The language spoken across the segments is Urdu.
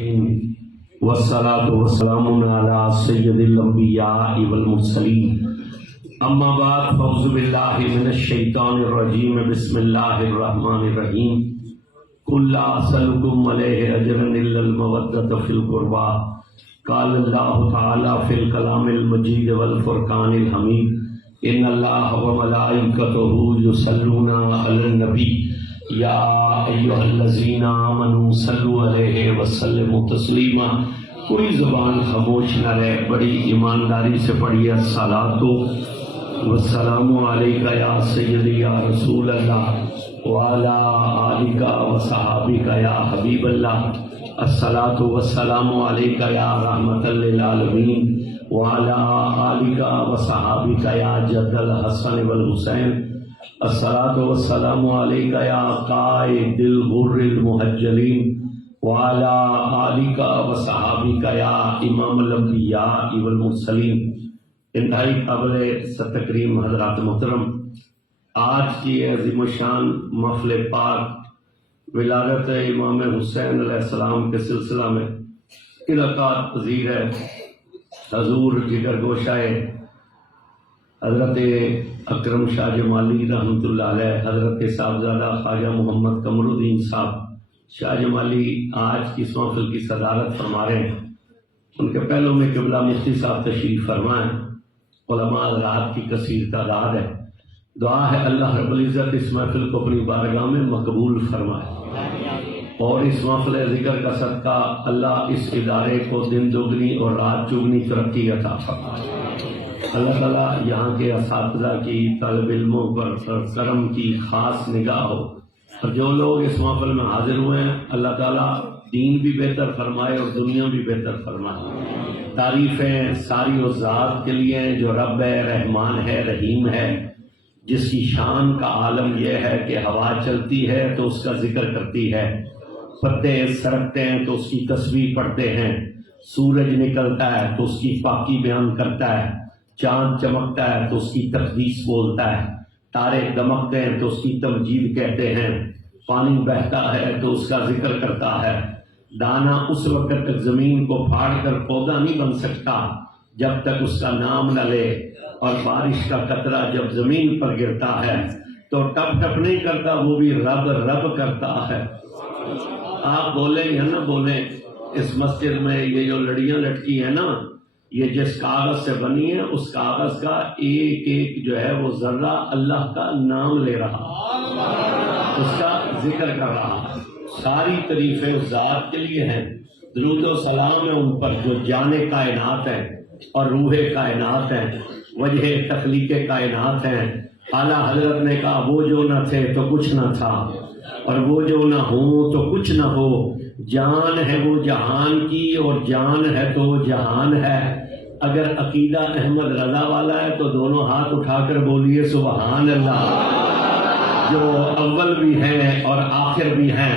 والصلاة والسلام على سید الانبیاء والمرسلین اما بعد فاعوذ باللہ من الشیطان الرجیم بسم اللہ الرحمن الرحیم قل لا اسألکم علیہ اجرا الا المودۃ فی القربى قال اللہ تعالی فی الکلام المجید والفرقان الحمید ان اللہ وملائکتہ یصلون علی النبی یا ایھا الذین آمنوا صلوا علیہ وسلموا تسلیما۔ کوئی زبان خاموش نہ رہے، بڑی ایمانداری سے پڑھیے الصلاۃ والسلام علیک یا سیدی یا رسول اللہ وعلی آلک وصحابک یا حبیب اللہ، الصلاۃ والسلام علیک یا رحمۃ للعالمین وعلی آلک وصحابک یا جد الحسن والحسین، الصلاۃ والسلام علیک یا قائد الغر المحجلین وعلی آلک وصحابک یا امام الانبیاء والمرسلین۔ انتہائی قابل تکریم حضرات محترم، آج کی عظیم الشان محفل پاک ولادت امام حسین علیہ السلام کے سلسلہ میں انعقاد پذیر ہے۔ حضور جگر گوشہ حضرت اکرم شاہ جمالی رحمۃ اللہ علیہ، حضرت صاحبزادہ خواجہ محمد قمر الدین صاحب شاہ جمالی آج کی اس محفل کی صدارت فرما رہے ہیں۔ ان کے پہلوں میں قبلہ مفتی صاحب تشریف فرمائیں، علماء حضرات کی کثیر تعداد ہے۔ دعا ہے اللہ رب العزت اس محفل کو اپنی بارگاہ میں مقبول فرمائے، اور اس محفل ذکر کا صدقہ اللہ اس ادارے کو دن دگنی اور رات چگنی ترقی عطا فرمائے۔ اللہ تعالیٰ یہاں کے اساتذہ کی، طالب علموں پر کرم کی خاص نگاہ ہو، اور جو لوگ اس محفل میں حاضر ہوئے ہیں اللہ تعالیٰ دین بھی بہتر فرمائے اور دنیا بھی بہتر فرمائے۔ تعریفیں ساری اس ذات کے لیے جو رب ہے، رحمان ہے، رحیم ہے، جس کی شان کا عالم یہ ہے کہ ہوا چلتی ہے تو اس کا ذکر کرتی ہے، پتے سرکتے ہیں تو اس کی تسبیح پڑھتے ہیں، سورج نکلتا ہے تو اس کی پاکی بیان کرتا ہے، چاند چمکتا ہے تو اس کی تقدیس بولتا ہے، تارے دمکتے ہیں تو اس کی تمجید کہتے ہیں، پانی بہتا ہے تو اس کا ذکر کرتا ہے۔ دانا اس وقت تک زمین کو پھاڑ کر پودا نہیں بن سکتا جب تک اس کا نام نہ لے، اور بارش کا قطرہ جب زمین پر گرتا ہے تو ٹپ ٹپ نہیں کرتا، وہ بھی رب رب کرتا ہے۔ آپ بولیں یا نہ بولیں، اس مسجد میں یہ جو لڑیاں لٹکی ہیں نا، یہ جس کاغذ سے بنی ہے اس کاغذ کا ایک ایک جو ہے وہ ذرہ اللہ کا نام لے رہا، اس کا ذکر کر رہا۔ ساری تعریفیں اس ذات کے لیے ہیں، درود و سلام ہے ان پر جو جان کائنات ہیں اور روح کائنات ہیں، وجہ تخلیق کائنات ہیں۔ اعلیٰ حضرت نے کہا وہ جو نہ تھے تو کچھ نہ تھا، اور وہ جو نہ ہوں تو کچھ نہ ہو، جان ہے وہ جہان کی اور جان ہے تو جہان ہے۔ اگر عقیدہ احمد رضا والا ہے تو دونوں ہاتھ اٹھا کر بولیے سبحان اللہ۔ جو اول بھی ہیں اور آخر بھی ہیں،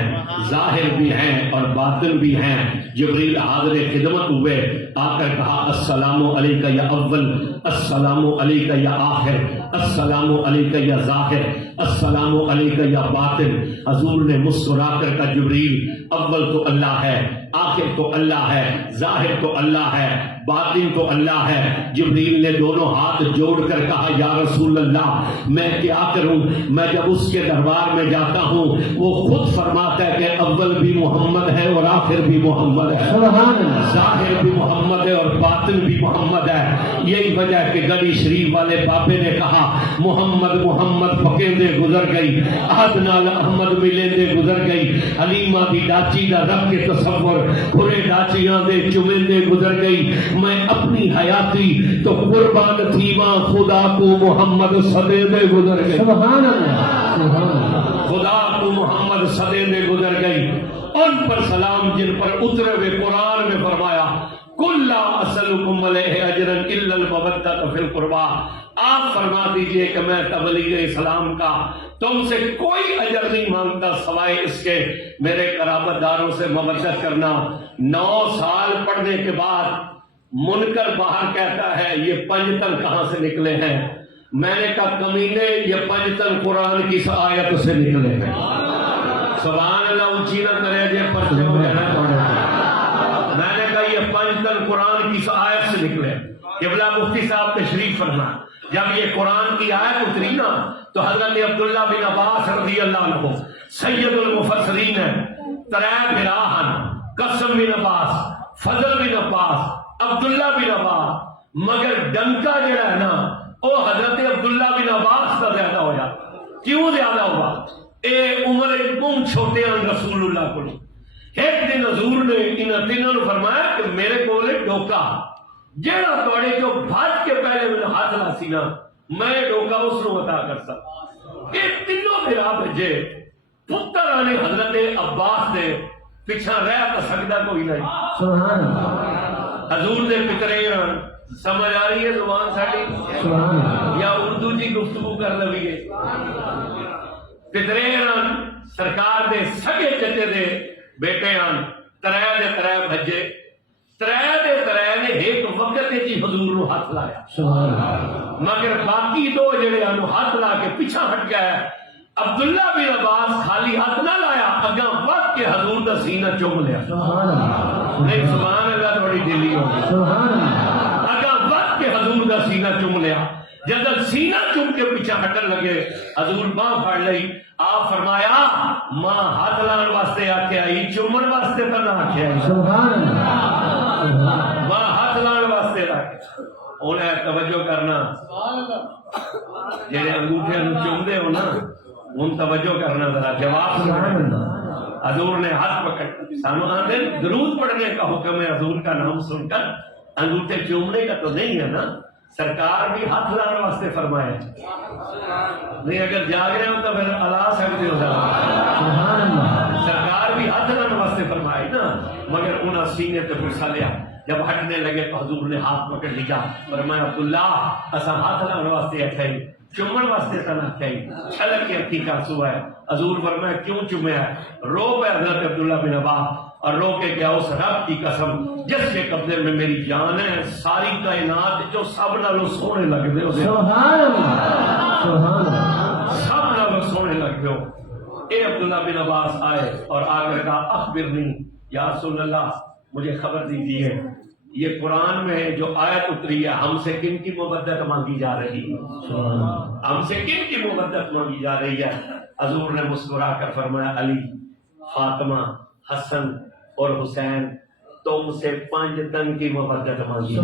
ظاہر بھی ہیں اور باطن بھی ہیں، جبریل حاضر خدمت ہوئے، آ کر کہا السلام علیک یا اول، السلام علیک یا آخر، السلام علیک یا ظاہر، السلام علیک یا باطن۔ حضور نے مسکرا کر کہا جبریل اول تو اللہ ہے، آخر تو اللہ ہے، ظاہر تو اللہ ہے، باطن تو اللہ ہے۔ جبریل نے دونوں ہاتھ جوڑ کر کہا یا رسول اللہ میں کیا کروں، میں جب اس کے دربار میں جاتا ہوں وہ خود فرماتا ہے کہ اول بھی محمد ہے اور آخر بھی محمد ہے، ظاہر بھی محمد ہے اور باطن بھی محمد ہے۔ یہی وجہ ہے کہ گڑی شریف والے بابے نے کہا محمد محمد پکیندے گزر گئی، احد نال احمد ملیندے گزر گئی، حلیمہ دی ڈاچی دا رب کے تصور کھرے ڈاچیاں دے چمیندے گزر گئی۔ میں اپنی حیاتی تو قربان تھی ماں خدا کو محمد صدے دے گزر گئی، سبحان اللہ، خدا کو محمد صدے دے گزر گئی۔ ان پر سلام جن پر اترے ہوئے قرآن میں فرمایا قل لا اسألکم علیہ اجرا الا المودۃ فی القربى، آپ فرما دیجئے کہ میں تبلیغ اسلام کا تم سے کوئی اجر نہیں مانگتا سوائے اس کے میرے قرابت داروں سے مودت کرنا۔ 9 سال پڑھنے کے بعد منکر باہر کہتا ہے یہ پنجتن کہاں سے نکلے ہیں؟ میں نے کہا کمینے یہ پنجتن قرآن کی آیت سے نکلے ہیں۔ سبحان اللہ، اونچی نہ کرے جے پر کی آیت سے نکلے. قبلہ مفتی صاحب تشریف فرما. جب یہ قرآن کی آیت اتری نا تو حضرت عبداللہ بن عباس رضی اللہ عنہ سید المفسرین ہے. ترے براہن قسم بن عباس، فضل بن عباس، عبداللہ بن عباس، مگر ڈنکا جڑا ہے نا وہ حضرت عبداللہ بن عباس کا زیادہ ہو جاتا. کیوں زیادہ ہوا؟ اے عمر کم چھوٹے ہیں رسول اللہ کو. ایک دن حضور نے انہاں تینوں نے فرمایا کہ میرے کو ڈوکا جیڑا توڑے جو بھاج کے پہلے میں ہاتھ لا سی نا میں ڈوکا اس کو عطا کر سکتا. یہ تینوں میرا بھیجے پتر آنے حضرت عباس دے پیچھا رہ تو سکتا کوئی نہیں. سبحان اللہ. حضور دے پترے سمجھ آ رہی ہے زبان ساڑی یا اردو جی گفتگو کر لویے. پترے سرکار دے سگے چچے دے بیٹے آن ترے دے ترے بھجے. ترے دے ترے نے ایک وقت جی حضور نو ہاتھ لایا. مگر باقی دو جڑے انو ہاتھ لا کے پیچھا ہٹ گیا. عبداللہ بن عباس خالی ہاتھ نہ لایا اگاں وقت کے حضور دا سینہ چوم لیا. نہیں سبحان اللہ تھوڑی دلی ہو گئی. اگاں وقت کے حضور دا سینہ چوم لیا. جب سینہ چوم کے پیچھا ہٹن لگے حضور باں پھڑ لئی. آپ فرمایا ماں ہاتھ لان واسطے آکے آئی چومن واسطے تو نہ آکے آئی. ماں ہاتھ لان واسطے آکے انہیں توجہ کرنا جیڑے انگوٹھے چوم دے ہو نا ان توجہ کرنا ذرا جواب سننا. حضور نے ہاتھ پکڑ سانو آتے درود پڑھنے کا حکم ہے. حضور کا نام سن کر انگوٹھے چومنے کا تو نہیں ہے نا. سرکار بھی ہاتھ لانے واسطے فرمایا نہیں. اگر جاگ رہے ہو تو پھر الا سکتے ہو. سرکار بھی ہاتھ لانے واسطے فرمایا نا مگر انہاں سینے پہ پرسا لیا. جب ہٹنے لگے تو حضور نے ہاتھ پکڑ لیا. فرمایا عبداللہ اسا ہاتھ لانے واسطے اٹھائی چومن واسطے تو نہ اٹھائی. چھلک کے اکھی کا سوا ہے. حضور فرمایا کیوں چومیا ہے؟ رو پہ حضرت عبداللہ بن عباس اور رو کے کیا اس رب کی قسم جس کے قبضے میں میری جان ہے ساری کائنات جو سب نالوں سونے لگ دے ہو. سبحان اللہ. سب نالوں سونے لگ دے ہو. اے عبداللہ بن عباس آئے اور آ کر کہا اخبرنی یا رسول اللہ مجھے خبر دیجیے یہ قرآن میں جو آیت اتری ہے ہم سے کن کی مودت مانگی جا رہی ہے؟ ہم سے کن کی مودت مانگی جا رہی ہے؟ حضور نے مسکرا کر فرمایا علی، فاطمہ، حسن اور حسین تم سے 5 تن کی مودت مانگی.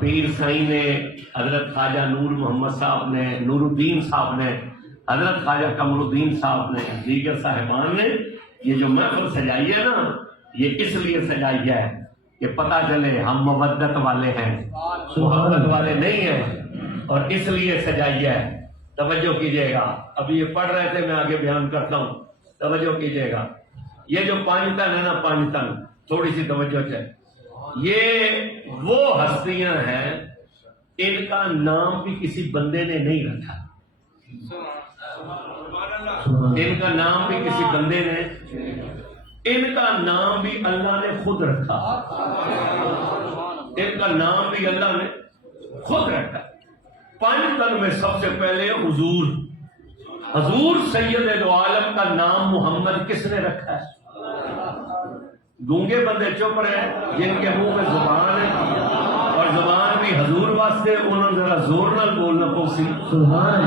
پیر سائیں نے، حضرت خواجہ نور محمد صاحب نے، نور الدین صاحب نے، حضرت خواجہ قمر الدین صاحب نے، دیگر صاحبان نے یہ جو محفل سجائی ہے نا یہ اس لیے سجائی ہے کہ پتہ چلے ہم مودت والے ہیں، محبت والے نہیں ہیں، اور اس لیے سجائی ہے. توجہ کیجئے گا. ابھی یہ پڑھ رہے تھے میں آگے بیان کرتا ہوں. توجہ کیجئے گا. یہ جو 5 تن ہے نا 5 تن تھوڑی سی توجہ چاہیے. یہ وہ ہستیاں ہیں ان کا نام بھی کسی بندے نے نہیں رکھا. ان کا نام بھی کسی بندے نے، ان کا نام بھی اللہ نے خود رکھا. ان کا نام بھی اللہ نے خود رکھا. 5 تن میں سب سے پہلے حضور. حضور سید دو عالم کا نام محمد کس نے رکھا ہے؟ گونگے بندے چپ رہے ہیں جن کے منہ میں زبان ہے اور زبان بھی حضور واسطے انہوں نے ذرا زور نہ بولنا پوسی. سبحان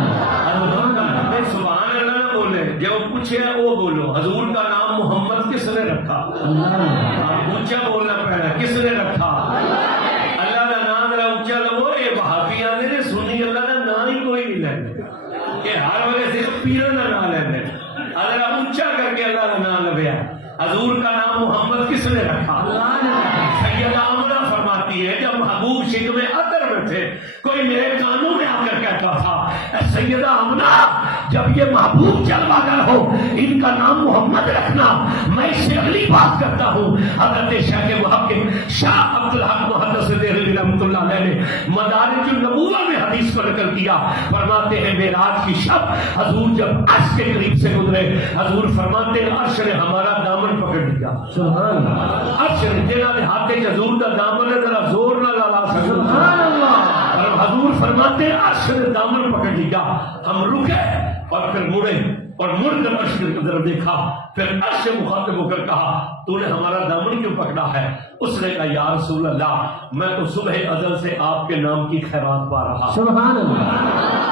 اللہ نہ بولے. جو پوچھے وہ بولو. حضور کا نام محمد کس نے رکھا؟ اونچا بولنا پڑا. کس نے رکھا؟ اللہ کا نام ذرا اونچا لو. یہ وہابی آتے نے سنی اللہ کا نام ہی کوئی نہیں لینے کہ ہر وقت صرف پیروں کا نام لینے. اللہ اونچا کر کے اللہ کا نام لیا. حضور کا نام محمد کس نے رکھا؟ سیدہ آمنہ فرماتی ہے جب محبوب شکم عطر میں تھے کوئی میرے کانوں میں آ کر کہتا تھا سیدہ آمنہ جب یہ محبوب جلوہ گر ہو ان کا نام محمد رکھنا. میں اس سے اگلی بات کرتا ہوں. حضرت شیخ محقق شاہ عبدالحق محدث دہلوی رحمۃ اللہ علیہ نے مدارج النبوہ میں حدیث کو نقل کیا. فرماتے ہیں معراج کی شب حضور جب عرش کے قریب سے گزرے حضور فرماتے ہیں عرش نے ہمارا دامن پکڑ لیا. سبحان اللہ. عرش نے جنہاں نے ہاتھ حضور کا دامن ہے ذرا زور نہ لا سکتے. سبحان اللہ. اور حضور فرماتے ہیں عرش نے دامن پکڑ لیا. ہم رکے اور پھر مڑے اور مڑ کر عرش کی طرف دیکھا، پھر عرش سے مخاطب ہو کر کہا تو نے ہمارا دامن کیوں پکڑا ہے؟ اس نے کہا یا رسول اللہ میں تو صبح ازل سے آپ کے نام کی خیرات پا رہا، سبحان اللہ،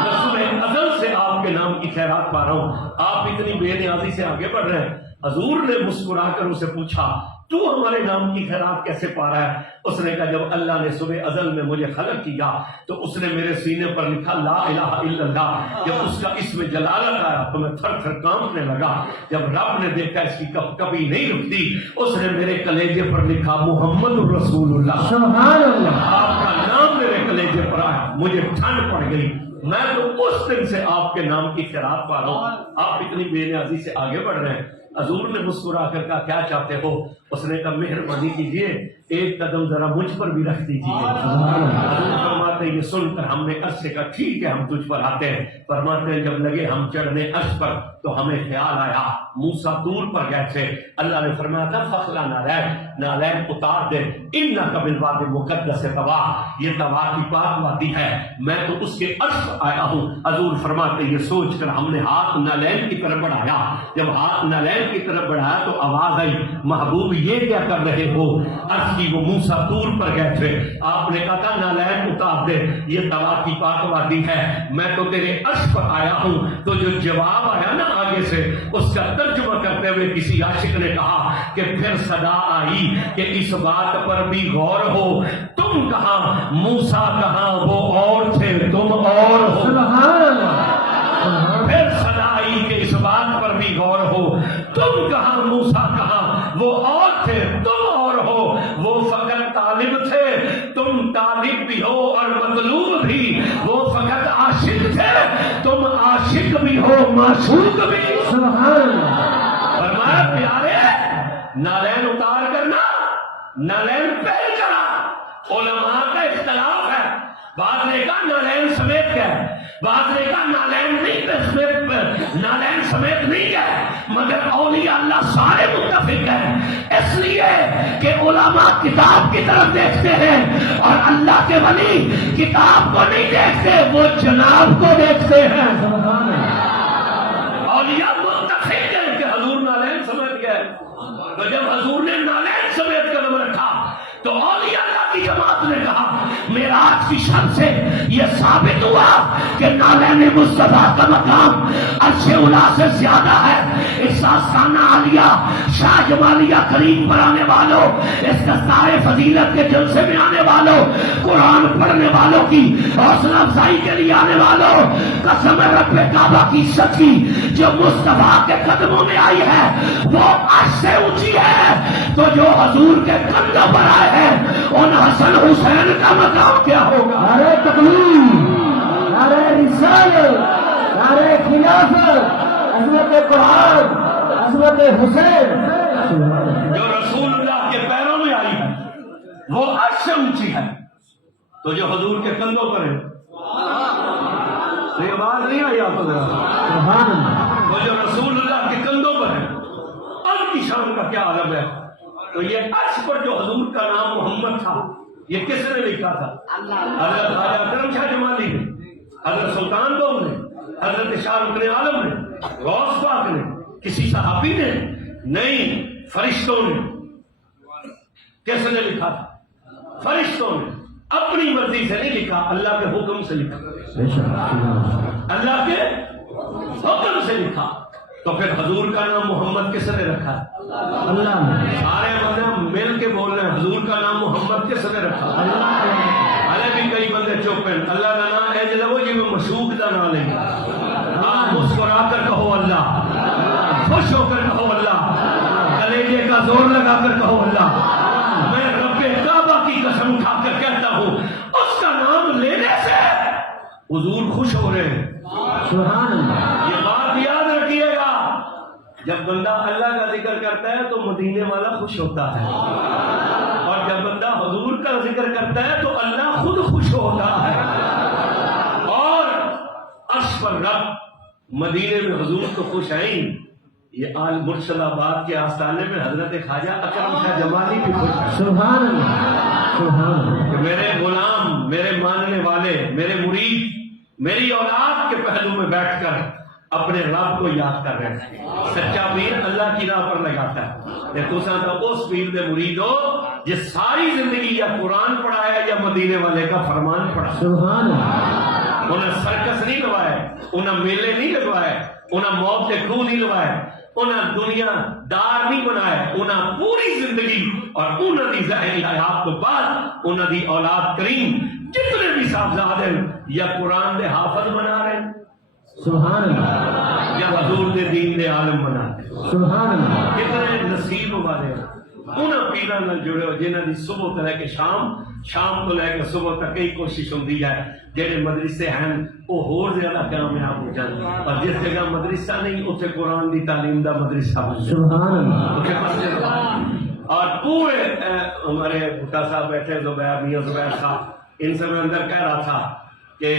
میں صبح ازل سے آپ کے نام کی خیرات پا رہا ہوں، آپ اتنی بے نیازی سے آگے بڑھ رہے ہیں۔ حضور نے مسکرا کر اسے پوچھا تو ہمارے نام کی خیرات کیسے پا رہا ہے؟ اس نے کہا جب اللہ نے صبح ازل میں مجھے خلق کیا تو اس نے میرے سینے پر لکھا لا الہ الا اللہ، جب اس کا اسم جلالت آیا تو میں تھر تھر کانپنے لگا، جب رب نے دیکھا اس کی کبھی نہیں رکتی، اس نے میرے کلیجے پر لکھا محمد الرسول اللہ، سبحان اللہ، آپ کا نام میرے کلیجے پر آیا، مجھے ٹھنڈ پڑ گئی، میں تو اس دن سے آپ کے نام کی خیرات پا رہا ہوں، آپ اتنی بے نیازی سے آگے بڑھ رہے ہیں۔ حضور نے مسکرا کر کہا کیا چاہتے ہو؟ اس نے کہا مہربانی کیجیے ایک قدم ذرا مجھ پر بھی رکھ دیجیے۔ حضور فرماتے ہیں یہ سن کر ہم نے عرش سے کہا ٹھیک ہے ہم تجھ پر آتے ہیں۔ فرماتے ہیں جب لگے ہم چڑھنے عرش پر تو ہمیں خیال آیا موسیٰ طور پر گئے تھے، اللہ نے فرمایا تھا فخلا نالین اتار دے انک بالوادی المقدس طویٰ، یہ طویٰ کی پاک وادی ہے، میں تو اس کے عرش پر آیا ہوں۔ حضور فرماتے ہیں یہ سوچ کر ہم نے ہاتھ نالین کی طرف بڑھایا، جب ہاتھ نالین کی طرف بڑھایا تو آواز آئی محبوب یہ کیا کر رہے ہو؟ عرش کی وہ موسیٰ طور پر گئے تھے، آپ نے کہا تھا نالین اتار دے یہ طویٰ کی پاک وادی ہے، میں تو تیرے عرش پر آیا ہوں۔ تو جو جواب آیا نا آگے سے اس کا ترجمہ کرتے ہوئے کسی عاشق نے کہا کہ پھر صدا آئی کہ اس بات پر بھی غور ہو، تم کہاں موسیٰ کہاں وہ اور تھے تم اور ہو۔ سبحان اللہ، پھر صدا آئی کہ اس بات پر بھی غور ہو، تم کہاں موسیٰ کہاں وہ اور تھے تم اور ہو، وہ فقط طالب تھے تم طالب بھی ہو اور مطلوب بھی، وہ فقط عاشق تھے تم عاشق بھی ہو معشوق بھی۔ سبحان اللہ، فرمایا پیارے نالین اتار کرنا نالین پہل کرا، علماء کا اختلاف ہے، بعض نے کہا نالین سمیت کیا ہے، بعض نے کہا نالین سمیت نہیں ہے، مگر اولیاء اللہ سارے متفق ہیں، اس لیے کہ علماء کتاب کی طرف دیکھتے ہیں اور اللہ کے ولی کتاب کو نہیں دیکھتے، وہ جناب کو دیکھتے ہیں۔ سبحان اللہ، اولیاء متفق ہیں کہ حضور نالین سمیت گئے، تو جب حضور نے نالین سمیت قدم رکھا تو اولیاء اللہ کی جماعت نے کہا معراج کی شب سے یہ ثابت ہوا کہ نالین مصطفیٰ کا مقام عرش اولی سے زیادہ ہے۔ اس آستانہ عالیہ شاہ جمالیہ کریم پر آنے والوں، اس دستار فضیلت کے جلسے میں آنے والوں، قرآن پڑھنے والوں کی حوصلہ افزائی کے لیے آنے والوں، قسم رب کعبہ کی سچی جو مصطفیٰ کے قدموں میں آئی ہے وہ عرش سے اونچی ہے، تو جو حضور کے کندھوں پر آئے ہیں ان حسن حسین کا مقام کیا ہوگا؟ نعرہ تکبیر، نعرہ رسالت، نعرہ خلافت، عظمت قرآن، عظمت حسین۔ جو رسول اللہ کے پیروں میں آئی ہے وہ عرش سے اونچی ہے، تو جو حضور کے کندھوں پر ہے یہ بات نہیں آئی آپ کو ذرا، سبحان اللہ، وہ جو رسول اللہ کے کندھوں پر ہے عرش کی شان کا کیا عالم ہے۔ تو یہ عرش پر جو حضور کا نام محمد تھا یہ کس نے لکھا تھا؟ حضرت خواجہ اکرم شاہ جمالی نے، حضرت سلطان بہو نے، حضرت شاہ رکن عالم نے، غوث پاک نے، کسی صحابی نے نہیں، فرشتوں نے۔ کس نے لکھا تھا؟ فرشتوں نے، اپنی مرضی سے نہیں لکھا، اللہ کے حکم سے لکھا، اللہ کے حکم سے لکھا۔ تو پھر حضور کا نام محمد کس نے رکھا؟ اللہ نے، سارے بندے مل کے بول رہے ہیں حضور کا نام محمد کس نے رکھا؟ اللہ نے، حالے بھی کئی بندے چپ ہیں، اللہ کا نام ہے جلو جی میں مشوق کا نام لیں گے، آپ مسکرا کر کہو اللہ، خوش ہو کر کہو اللہ، کلیجے کا زور لگا کر کہو اللہ۔ میں رب کعبہ کی قسم اٹھا کر کہتا ہوں اس کا نام لینے سے حضور خوش ہو رہے ہیں۔ سبحان اللہ، یہ بات یاد رکھیے گا، جب بندہ اللہ کا ذکر کرتا ہے تو مدینے والا خوش ہوتا ہے، اور جب بندہ حضور کا ذکر کرتا ہے تو اللہ خود خوش ہوتا ہے۔ اور عرش پر رب، مدینے میں حضور تو خوش ہیں، یہ آل مرشد آباد کے آستانے میں حضرت خواجہ اکرم شاہ جمالی بھی خوش ہیں سبحان اللہ، سبحان اللہ، کہ میرے غلام، میرے ماننے والے، میرے مرید، میری اولاد کے پہلو میں بیٹھ کر اپنے رب کو یاد کر رہے ہیں. سچا پیر اللہ کی راہ پر لگاتا ہے. تساں تو اس پیر دے مرید ہو جس ساری زندگی یا قرآن پڑھایا یا مدینے والے کا فرمان پڑھا. سبحان اللہ. انہیں سرکس نہیں لوائے, انہیں میلے نہیں لگوائے, انہیں موت کے کھو نہیں لوائے, انہیں دنیا دار نہیں بنائے. انہیں پوری زندگی اور انہیں دی ظاہری حیات تو بعد انہیں دی اولاد کریم جتنے بھی صاحبزاد ہیں یا قرآن دے حافظ بنا رہے ہیں سبحان اللہ. یا حضور دے دین دے عالم بنا رہے ہیں. سبحان اللہ. کتنے نصیب والے ہیں انہاں پیراں نال جڑے ہو جنہاں دی صبح تو لے کے شام تو لے کے صبح تک ہی کوشش ہوندی ہے. جڑے مدرسے ہیں وہ ہور زیادہ کامیاب ہو جان, اور جس جگہ مدرسہ نہیں اتنے قرآن دی تعلیم دا مدرسہ بن جائے. سبحان اللہ. اتنے مسجد. اور پورے ہمارے بھٹا صاحب بیٹھے زبیر میاں زبیر صاحب, ان سے میں اندر کہہ رہا تھا کہ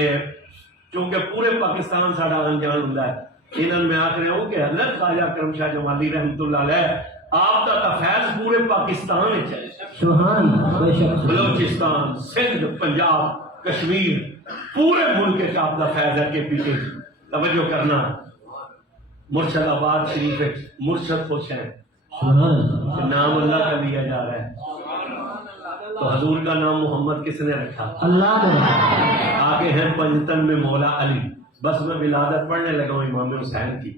چونکہ پورے پاکستان ساڈا انجان ہوندا ہے, انہاں میں آکھ رہا ہوں کہ حضرت خواجہ کرم شاہ جمالی رحمۃ اللہ علیہ آپ کا فیض پورے پاکستان وچ ہے. سبحان اللہ. بے شک. بلوچستان, سندھ, پنجاب, کشمیر, پورے ملک کے آپ کا فیض ہے. کہ پیچھے توجہ کرنا, مرشد آباد شریف مرشد خوش ہیں, سبحان اللہ. نام اللہ کا لیا جا رہا ہے. تو حضور کا نام محمد کس نے رکھا؟ اللہ نے. آگے ہیں پنجتن میں مولا علی. بس میں ولادت پڑھنے لگا ہوں امام حسین کی,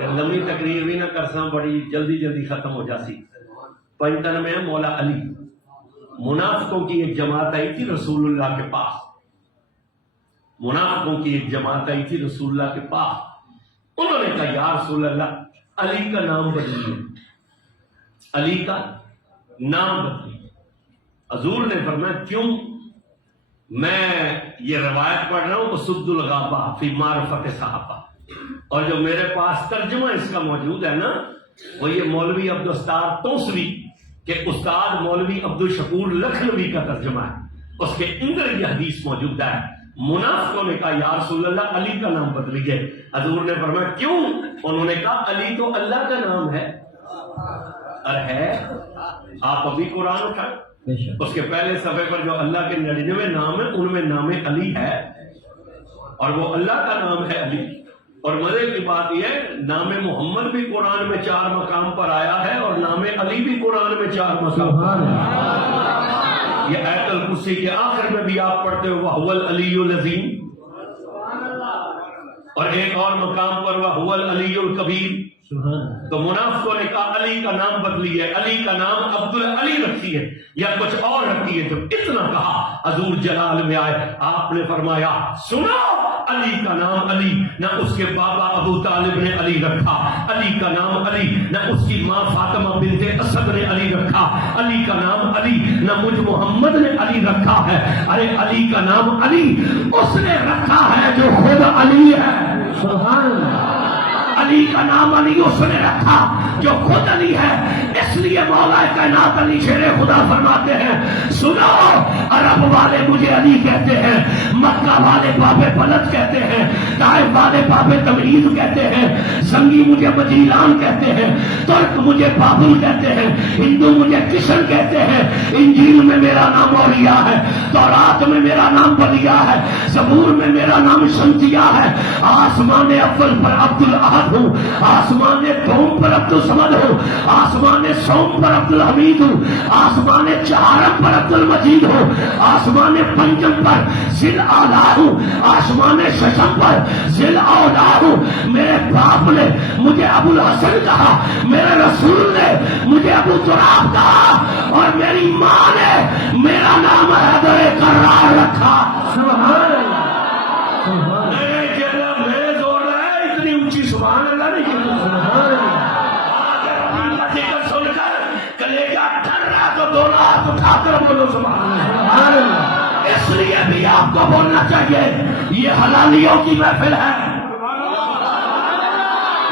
لمبی تقریر بھی نہ کرساں, بڑی جلدی ختم ہو جاتی. پنجتن میں مولا علی. منافقوں کی ایک جماعت آئی تھی رسول اللہ کے پاس. منافقوں کی ایک جماعت آئی تھی رسول اللہ کے پاس. انہوں نے کہا یا رسول اللہ علی کا نام بدلیے, علی کا نام بدلیے. حضور نے فرمایا کیوں؟ میں یہ روایت پڑھ رہا ہوں اسد الغابہ فی معرفت صحابہ, اور جو میرے پاس ترجمہ اس کا موجود ہے نا وہ یہ مولوی عبدالستار توسوی کہ استاد مولوی عبدالشکور لکھنوی کا ترجمہ ہے. اس کے اندر یہ حدیث موجود ہے. منافقوں نے کہا یا رسول اللہ علی کا نام بدلیے. حضور نے فرمایا کیوں؟ انہوں نے کہا علی تو اللہ کا نام ہے. اور ہے, آپ ابھی قرآن اٹھائیں, اس کے پہلے صفحے پر جو اللہ کے 99 نام ہیں ان میں نام علی ہے, اور وہ اللہ کا نام ہے علی. اور مزے کی بات یہ ہے نام محمد بھی قرآن میں 4 مقام پر آیا ہے, اور نام علی بھی قرآن میں 4 مقام پر آیا. یہ آیت الکرسی کے آخر میں بھی آپ پڑھتے ہو وَهُوَ الْعَلِيُّ الْعَظِيمُ, اور ایک اور مقام پر وَهُوَ الْعَلِيُّ الْكَبِيرُ. تو منافقوں نے کہا علی کا نام بدلی ہے, علی کا نام عبدالعلی رکھی ہے یا کچھ اور رکھی ہے. جب اتنا کہا حضور جلال میں آئے, آپ نے فرمایا سنو علی کا نام علی نہ اس کے بابا ابو طالب نے علی رکھا, علی کا نام علی نہ اس کی ماں فاطمہ بنت اسد نے علی رکھا, علی کا نام علی نہ مجھ محمد نے علی رکھا ہے. ارے علی کا نام علی اس نے رکھا ہے جو خود علی ہے. سبحان اللہ. علی کا نام علی اس نے رکھا جو خود علی ہے. اس لیے مولا کائنات علی شیر خدا فرماتے ہیں سنو عرب والے مجھے علی کہتے ہیں, مکہ والے باب بلد کہتے ہیں, طائف والے باب تمہید کہتے ہیں, سنگی مجھے مجیلان کہتے ہیں, ترک مجھے بابل کہتے ہیں, ہندو مجھے کشن کہتے ہیں. انجیل میں میرا نام اوریا ہے, تورات میں میرا نام بلیا ہے, زبور میں میرا نام شمسیہ ہے. آسمان اول پر عبد الاحد ہوں, آسمان دوم پر عبد الصمد ہوں, آسمان سوم پر عبد الحمید ہوں, آسمان چہارم پر عبد المجید ہوں, آسمان پنجم پر ذل اعلیٰ ہوں, آسمان ششم پر ذل اولا ہوں. میرے باپ نے مجھے ابو الحسن کہا, میرے رسول نے مجھے ابو تراب کہا, اور میری ماں نے میرا نام حیدر کرار رکھا. سبحان اللہ. اتنی اونچی سبحان اللہ نہیں کہتی. سبحان اللہ. ذکر سن کر کلیجہ ٹھر رہا تو دونوں ہاتھ اٹھا کر بولو سبحان اللہ. اس لیے بھی آپ کو بولنا چاہیے یہ حلالیوں کی محفل ہے,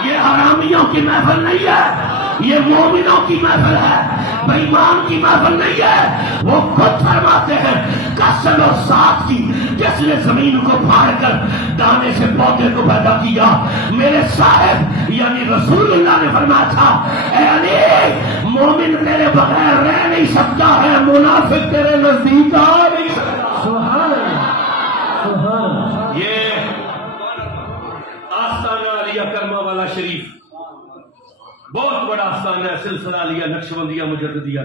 یہ حرامیوں کی محفل نہیں ہے, یہ مومنوں کی محفل ہے, بے ایمان کی محفل نہیں ہے. وہ خود فرماتے ہیں قسم اور ساتھ کی جس نے زمین کو پھاڑ کر دانے سے پودے کو پیدا کیا. میرے صاحب یعنی رسول اللہ نے فرمایا تھا اے علی مومن تیرے بغیر رہ نہیں سکتا ہے, منافق تیرے نزدیک آ نہیں سکتا. سبحان اللہ. سبحان اللہ. یہ آستانہ علی بہت بڑا آستان ہے سلسلہ لیا نقشبندیہ مجددیہ.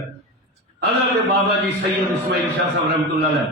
حضرت بابا جی سید اسماعیل شاہ صاحب رحمۃ اللہ علیہ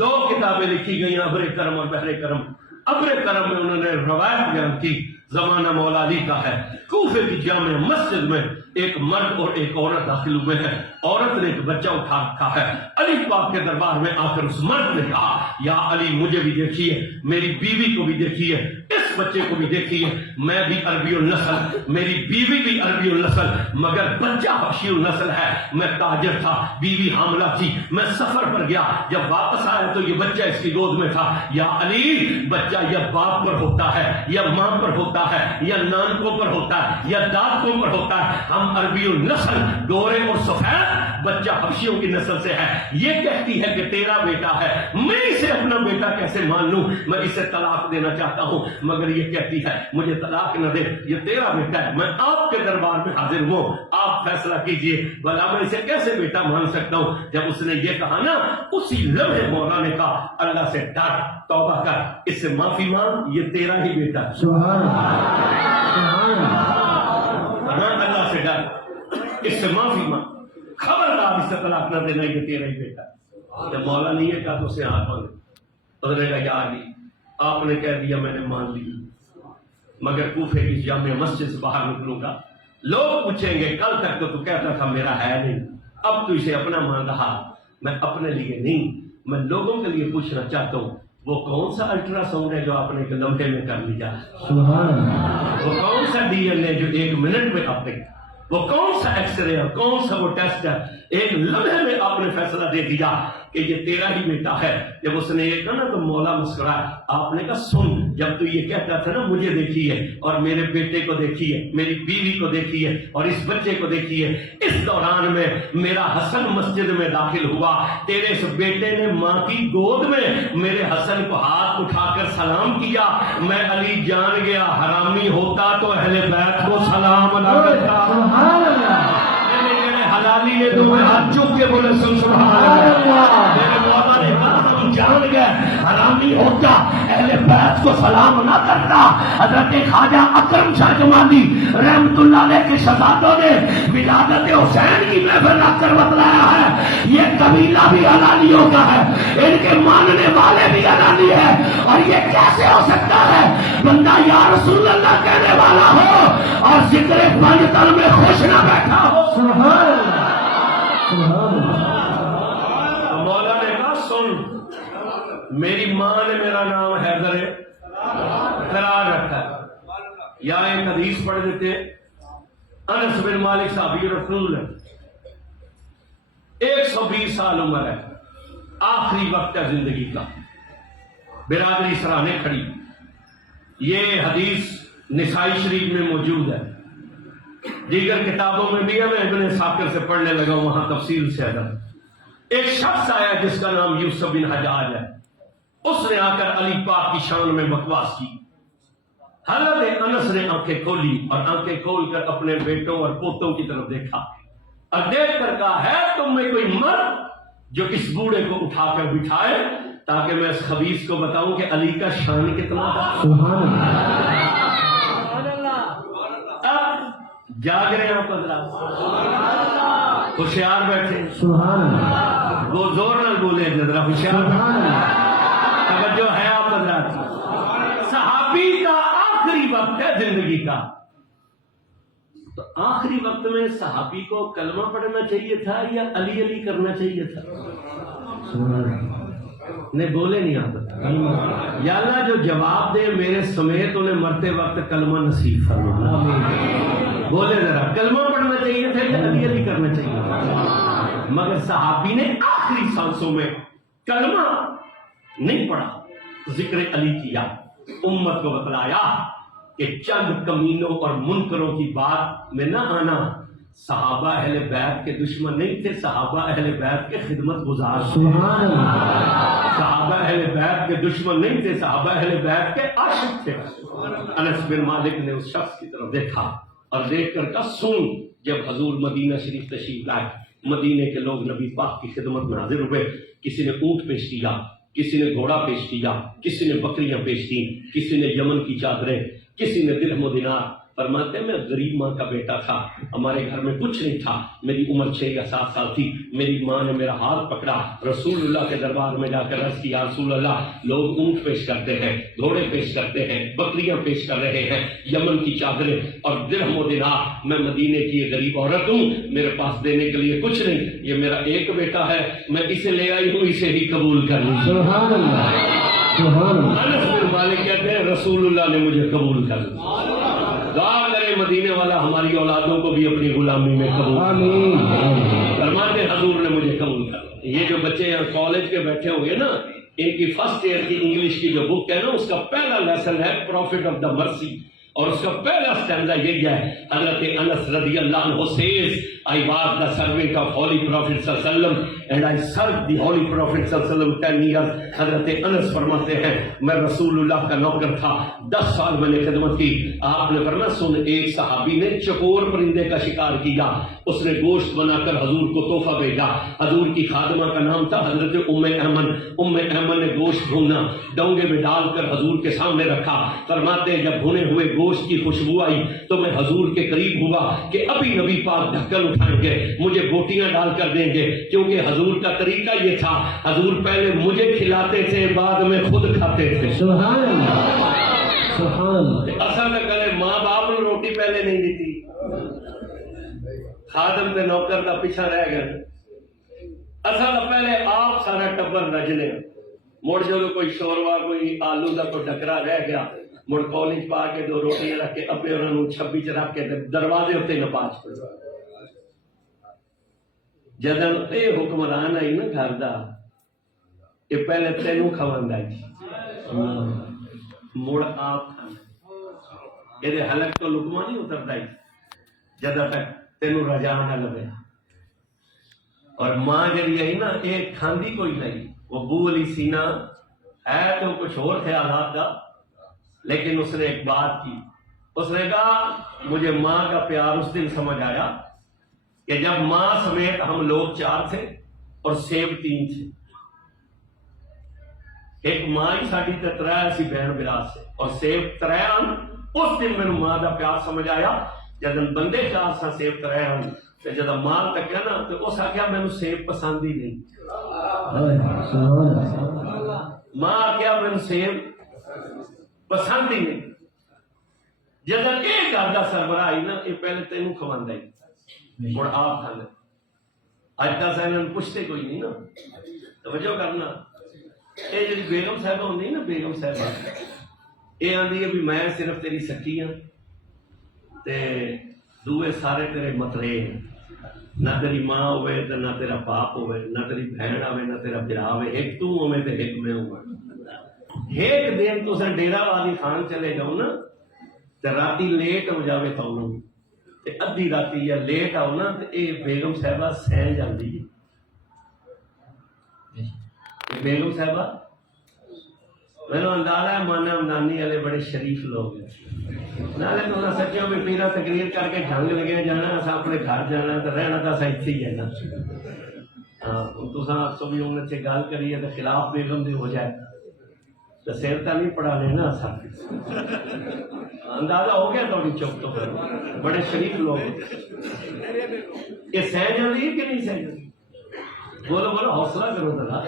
2 کتابیں لکھی گئی، ابر کرم اور بحر کرم. ابر کرم میں انہوں نے روایت بیان کی، زمانہ مولا علی کا ہے. کوفے کی جامع مسجد میں ایک مرد اور ایک عورت داخل ہوئے ہیں. عورت نے ایک بچہ اٹھا رکھا ہے. علی پاک کے دربار میں آ کر اس مرد نے کہا یا علی مجھے بھی دیکھیے، میری بیوی کو بھی دیکھیے، اس بچے کو بھی دیکھیے. میں بھی عربی النسل، میری بیوی بھی عربی النسل، مگر بچہ حبشی النسل ہے. میں تاجر تھا، بیوی حاملہ تھی، میں سفر پر گیا، جب واپس آیا تو یہ بچہ اس کی گود میں تھا. یا علی بچہ یا باپ پر ہوتا ہے یا ماں پر ہوتا ہے یا نانکوں پر ہوتا ہے یا دادکوں پر ہوتا ہے. ہم عربی النسل گورے اور سفید، بچہ حبشیوں کی نسل سے ہے. یہ کہتی ہے کہ تیرا بیٹا ہے، میں اسے اپنا بیٹا کیسے مان لوں؟ میں اسے طلاق دینا چاہتا ہوں، مگر یہ کہتی ہے مجھے طلاق نہ دے، یہ تیرا بیٹا ہے. میں آپ کے دربار میں حاضر ہوں، آپ فیصلہ کیجئے، بھلا میں اسے کیسے بیٹا مان سکتا ہوں؟ جب اس نے یہ کہا نا، اسی لمحے مولا نے کہا اللہ سے ڈر، توبہ کر، اس سے معافی مانگ، یہ تیرا ہی بیٹا ہے. سبحان اللہ اللہ سے ڈر، اس سے معافی مانگ، خبردار اس سے طلاق نہ دینا، یہ تیرا ہی بیٹا. جب مولا نے یہ کہا تو اسے ہاتھ مانگے. اس نے کہا یا علی آپ نے کہہ دیا، میں نے مان لی، مگر کوفے کی جامع مسجد سے باہر نکلوں گا، لوگ پوچھیں گے کل تک تو کہتا تھا میرا ہے نہیں، اب تو اسے اپنا مان رہا. میں اپنے لیے نہیں، میں لوگوں کے لیے پوچھنا چاہتا ہوں، وہ کون سا الٹرا ساؤنڈ ہے جو آپ نے ایک لمحے میں کر لیا؟ سبحان اللہ. وہ کون سا ڈی این اے جو 1 منٹ میں آپ نے، وہ کون سا ایکس رے ہے، کون سا وہ ٹیسٹ ہے، ایک لمحے میں آپ نے فیصلہ دے دیا کہ یہ تیرا ہی بیٹا ہے. جب اس نے یہ کہا نا تو مولا مسکرایا. آپ نے کہا سن، جب تو یہ کہتا تھا نا مجھے دیکھیے اور میرے بیٹے کو دیکھیے، میری بیوی کو دیکھیے اور اس بچے کو دیکھیے، اس دوران میں میرا حسن مسجد میں داخل ہوا، تیرے اس بیٹے نے ماں کی گود میں میرے حسن کو ہاتھ اٹھا کر سلام کیا. میں علی جان گیا حرامی ہوتا تو اہل بیت کو سلام نہ کرتا. سبحان اللہ. حلالی نے تمہیں ہاتھ چوک کے بولے سبحان اللہ. میرے مولا نے کہا جان گئے حرامی ہوتا اہل بیت کو سلام نہ کرتا. حضرت خواجہ اکرم شاہ جمالی رحمت اللہ علیہ کے شہزادوں نے ولادت حسین کی محفل رکھ کر بتلایا ہے یہ قبیلہ بھی حلالیوں کا ہے، ان کے ماننے والے بھی حلالی ہے. اور یہ کیسے ہو سکتا ہے بندہ یا رسول اللہ کہنے والا ہو اور ذکر پنجتن میں خوش نہ بیٹھا ہو؟ سبحان اللہ. سبحان اللہ. مولا نے کہا سن، میری ماں نے میرا نام حیدر قرار رکھا ہے. یا ایک حدیث پڑھ دیتے، انس بن مالک صحابی رسول ہے، 120 سال عمر ہے، آخری وقت ہے زندگی کا، برادری سرانے کھڑی. یہ حدیث نسائی شریف میں موجود ہے، دیگر کتابوں میں بھی ہے. میں ابن ثاقب سے پڑھنے لگا ہوں، وہاں تفصیل سے ہے. ایک شخص آیا جس کا نام یوسف بن حجاج ہے، اس نے آ کر علی پاک کی شان میں بکواس کی. حضرت انس نے آنکھیں کھولی اور آنکھیں کھول کر اپنے بیٹوں اور پوتوں کی طرف دیکھا اور دیکھ کر کہا ہے تم میں کوئی مرد جو اس بوڑھے کو اٹھا کر بٹھائے تاکہ میں اس خبیث کو بتاؤں کہ علی کا شان کتنا تھا. سبحان اللہ. اب جاگ رہے ہیں آپ حضرات، ہوشیار بیٹھے، سبحان اللہ. وہ زور نہ بولے ذرا ہوشیار سبحان اللہ. توجہ ہے آپ حضرات. صحابی کا آخری وقت ہے زندگی کا، تو آخری وقت میں صحابی کو کلمہ پڑھنا چاہیے تھا یا علی علی کرنا چاہیے تھا؟ سبحان اللہ. نہیں بولے نہیں آپ. یا اللہ جو جواب دے میرے سمیت انہیں مرتے وقت کلمہ نصیب فرما. بولے ذرا کلمہ پڑھنا چاہیے تھا یا علی علی کرنا چاہیے تھا؟ مگر صحابی نے آخری سانسوں میں کلمہ نہیں پڑھا، ذکر علی کیا، امت کو بتلایا کہ چند کمینوں اور منکروں کی بات میں نہ آنا. صحابہ اہل بیت کے دشمن نہیں تھے، صحابہ اہل بیت کے خدمت گزار تھے. سبحان اللہ. صحابہ اہل بیت کے دشمن نہیں تھے، صحابہ اہل بیت کے عاشق تھے. انس بن مالک نے اس شخص کی طرف دیکھا اور دیکھ کر کہا سن، جب حضور مدینہ شریف تشریف لائے، مدینے کے لوگ نبی پاک کی خدمت میں حاضر ہوئے. کسی نے اونٹ پیش کیا، کسی نے گھوڑا پیش کیا، کسی نے بکریاں پیش کی، کسی نے یمن کی چادریں، کسی نے درہم و دینار، فرماتے ہیں میں غریب ماں کا بیٹا تھا، ہمارے گھر میں کچھ نہیں تھا، میری عمر 6 یا 7 سال تھی، میری ماں نے میرا ہاتھ پکڑا، رسول اللہ کے دربار میں جا کر عرض کی یا رسول اللہ، لوگ اونٹ پیش کرتے ہیں، گھوڑے پیش کرتے ہیں، بکریاں پیش کر رہے ہیں، یمن کی چادریں اور درہم و دینار، میں مدینے کی ایک غریب عورت ہوں، میرے پاس دینے کے لیے کچھ نہیں، یہ میرا ایک بیٹا ہے، میں اسے لے آئی ہوں، اسے ہی قبول کر لیجیے۔ سبحان اللہ، سبحان اللہ، انس بن مالک کہتے ہیں رسول اللہ نے مجھے قبول کر لیا۔ دعا کرے مدینے والا ہماری اولادوں کو بھی اپنی غلامی میں قبول کر لے۔ آمین۔ فرماتے ہیں حضور نے مجھے قبول کر لیا۔ یہ جو بچے یہاں کالج کے بیٹھے ہوں گے نا، ان کی فرسٹ ایئر کی انگلش کی جو بک ہے نا، اس کا پہلا لیسن ہے پروفٹ آف دا مرسی، اور اس کا پہلا سٹینزا یہی ہے، حضرت انس رضی اللہ عنہ says I was the servant of Holy Prophet صلی اللہ علیہ وسلم and I served the Holy Prophet صلی اللہ علیہ وسلم 10 years۔ حضرت انس فرماتے ہیں میں رسول اللہ کا نوکر تھا، 10 سال میں نے خدمت کی۔ آپ نے فرمایا سن، ایک صحابی نے چکور پرندے کا شکار کیا، اس نے گوشت بنا کر حضور کو تحفہ بھیجا، حضور کی خادمہ کا نام تھا حضرت ام ایمن۔ ام ایمن نے گوشت بھونا، ڈونگے میں ڈال کر حضور کے سامنے رکھا۔ فرماتے ہیں جب بھنے ہوئے گوشت کی خوشبو آئی تو میں حضور کے قریب ہوا کہ ابھی نبی پاک ڈھکن اٹھائیں گے، مجھے بوٹیاں ڈال کر دیں گے، کیونکہ حضور کا طریقہ یہ تھا، حضور پہلے مجھے کھلاتے تھے، بعد میں خود کھاتے تھے۔ سبحان اللہ، سبحان اللہ، اصل میں کرے ماں باپ نے روٹی پہلے نہیں دیتی، خادم تے نوکر کا پیچھا رہ گیا، اصل پہلے آپ سارا ٹبر رجنے، مڑ جو کوئی شوروا کوئی آلو کا کوئی ڈکرا رہ گیا، مڑ کالج پا کے 2 روٹیاں رکھ کے ابے انہوں 26 چ رکھ کے دروازے اتنے نپاچ پڑ۔ جدن یہ حکمران آئی نا گھر دا، یہ پہلے تینوں کھواندا جی، مڑ آپ کھانا، یہ حلق تو لقمہ نہیں اترتا ہی جدہ تک تینوں رجا نہ لگے۔ اور ماں جڑی آئی نا یہ کھاندی کوئی نہیں، وہ بو علی سینہ ہے تو کچھ اور خیالات کا، لیکن اس نے ایک بات کی، اس نے کہا مجھے ماں کا پیار اس دن سمجھ آیا کہ جب ماں سمیت ہم لوگ 4 تھے اور سیب 3 تھے، ایک ماں ہی ساڑی تے 3 سی بہن برا سے اور سیب 3 آن۔ اس دن میں ماں کا پیار سمجھ آیا، جب بندے 4 سا سیب 3 آن، جب مال تک ہے نا تو اس آخیا میں سیب پسند ہی نہیں، ماں آخیا میں سیب پسند ہی نہیں۔ جب یہ گھر کا سربراہ آئی نا یہ پہلے تینوں کھواندا ہی، اور آپ کھانا، اج کا سائن پوچھتے کوئی نہیں نا، توجہ کرنا۔ یہ جی بیگم صاحبہ ہوندی نا، بیگم صاحبہ یہ آندی ہے بھی میں صرف تیری سکی ہاں تے دوے سارے تیرے مترے ہیں، نہ تیری ماں ہوئے تے نہ تیرا باپ ہوئے، نہ تیری بہن آوے نہ تیرا برا ہوئے، ایک تو ہوئے تے ایک میں ہوئے۔ ایک دن تو سن ڈیرہ والی خان چلے جاؤ نا تے راتی لیٹ ہو جاوے تو انہوں تے ادھی راتی یا لیٹ آؤ نا تے اے بیگم صاحبہ سہ جاندی ہے۔ بیگم صاحبہ میں نے اندازہ ہے مانا نانی والے بڑے شریف لوگ ہیں، نالے تو سچوں میں پیرا تقریر کر کے ڈھنگ لگے جانا، اسا اپنے گھر جانا تو رہنا تو اسا اتنے ہی ہے نا۔ ہاں تساں سو بھی انگلش سے گل کریے تو خلاف بیگم دی ہو جائے تو سر تو نہیں پڑھا لینا سا، اندازہ ہو گیا تھوڑی چپ تو بڑے شریف لوگ۔ یہ سہ جاتی ہے کہ نہیں سہ جاتی؟ بولو بولو حوصلہ کرو ذرا۔